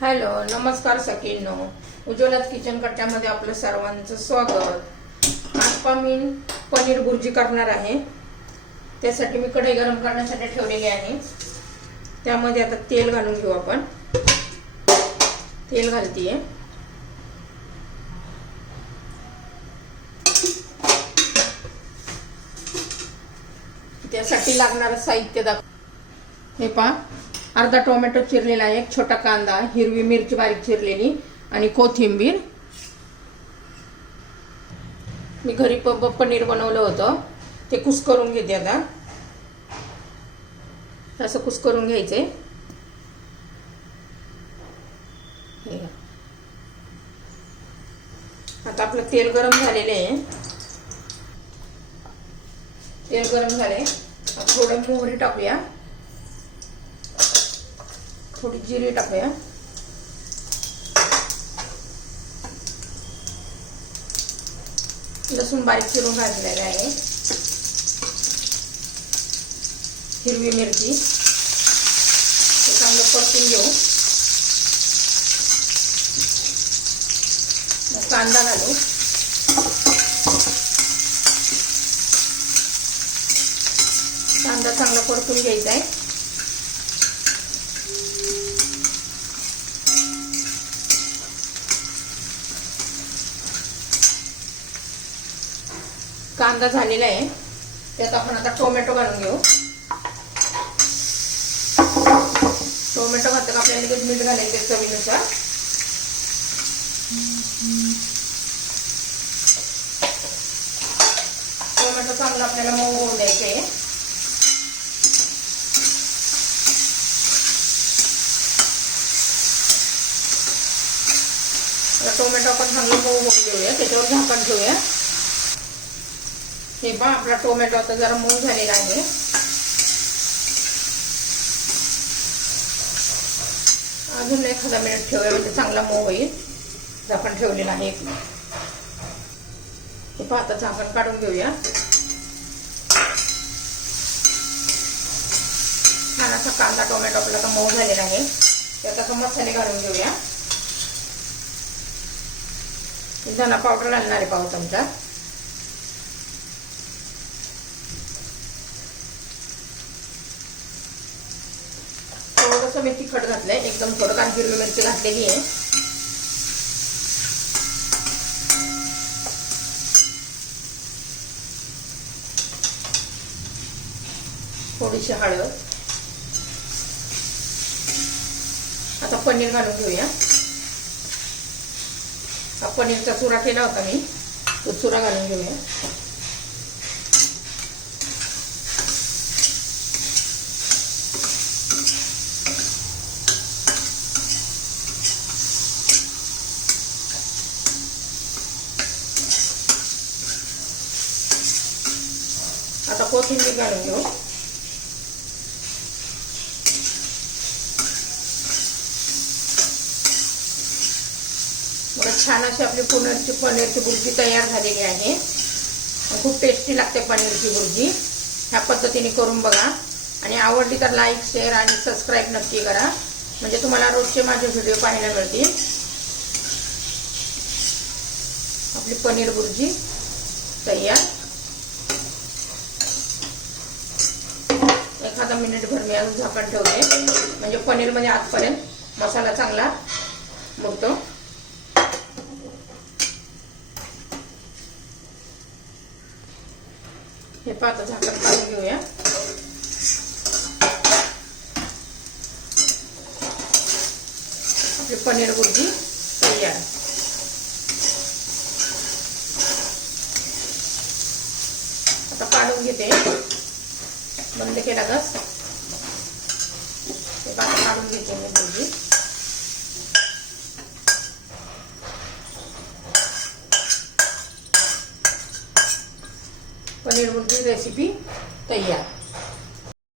Hello नमस्कार सखींनो. उज्ज्वलात kitchen कट्ट्यामध्ये आपलं सर्वांचं स्वागत. आजपा मी पनीर भुर्जी करणार आहे. त्यासाठी मी कढई गरम करण्यासाठी ठेवलेली आहे. त्यामध्ये आता तेल घालून घेऊ आपण. तेल घालतीये. त्यासाठी लागणारं साहित्य दाख हे पहा. अर्धा टोमॅटो चिरलेला आहे एक छोटा कांदा हिरवी मिरची बारीक चिरलेली आणि कोथिंबीर. मी घरी प पनीर बनवलं होतं. ते कुस करून घेते आता. असं कुस करून घ्यायचे. आता आपलं तेल गरम झालेलं आहे. तेल गरम झाले थोडं मोहरी टाकूया. थोडी जिरे टाकूया. लसूण बारीक चिरून घातलेले आहे. हिरवी मिरची. हे चांगलं परतून घेऊ. कांदा घालू. कांदा चांगला परतून घ्यायचा आहे. कांदा झालेला आहे. त्यात आपण आता टोमॅटो घालून घेऊ. टोमॅटो घातलं आपल्याला लगेच मीठ घालायचं चवीनुसार. टोमॅटो चांगला आपल्याला मऊ होऊन द्यायचं आहे. टोमॅटो आपण चांगलं मऊ होऊन घेऊया. त्याच्यावर झाकण ठेवूया. हे पहा आपला टोमॅटो आता जरा मऊ झालेला आहे. अजून एखादा मिनिट ठेवूया म्हणजे चांगला मऊ होईल. झाकण ठेवलेला आहे एक हे पहा आता झाकण काढून घेऊया. छान असा कांदा टोमॅटो आपला आता मऊ झालेला आहे. त्यात आता मसाले घालून घेऊया. धना पावडर घालणार आहे पाव चमचा. थोडंसं मी तिखट घातलंय. एकदम थोडं कारण हिरवी मिरची घातलेली आहे. थोडीशी हळद. आता पनीर घालून घेऊया. हा पनीरचा चुरा केला होता मी. तो चुरा घालून घेऊया. आता कोथिंबीर घालून घेऊ. बघा छान अशी आपली पुनरची पनीरची बुर्जी तयार झालेली आहे. खूप टेस्टी लागते पनीरची बुर्जी. ह्या पद्धतीने करून बघा. आणि आवडली तर लाईक शेअर आणि सबस्क्राईब नक्की करा. म्हणजे तुम्हाला रोजचे माझे व्हिडिओ पाहायला मिळतील. आपली पनीर बुर्जी तयार एखादा मिनिटभर मी अजून झाकण ठेवते. म्हणजे पनीरमध्ये आतपर्यंत मसाला चांगला मुरतो. हे पाहता झाकण काढून घेऊया. आपली पनीर बुर्जी तयार आता काढून घेते. बंद केला गस. ते पाहता काढून घेते मी भाजी पनीर बुर्जी रेसिपी तयार.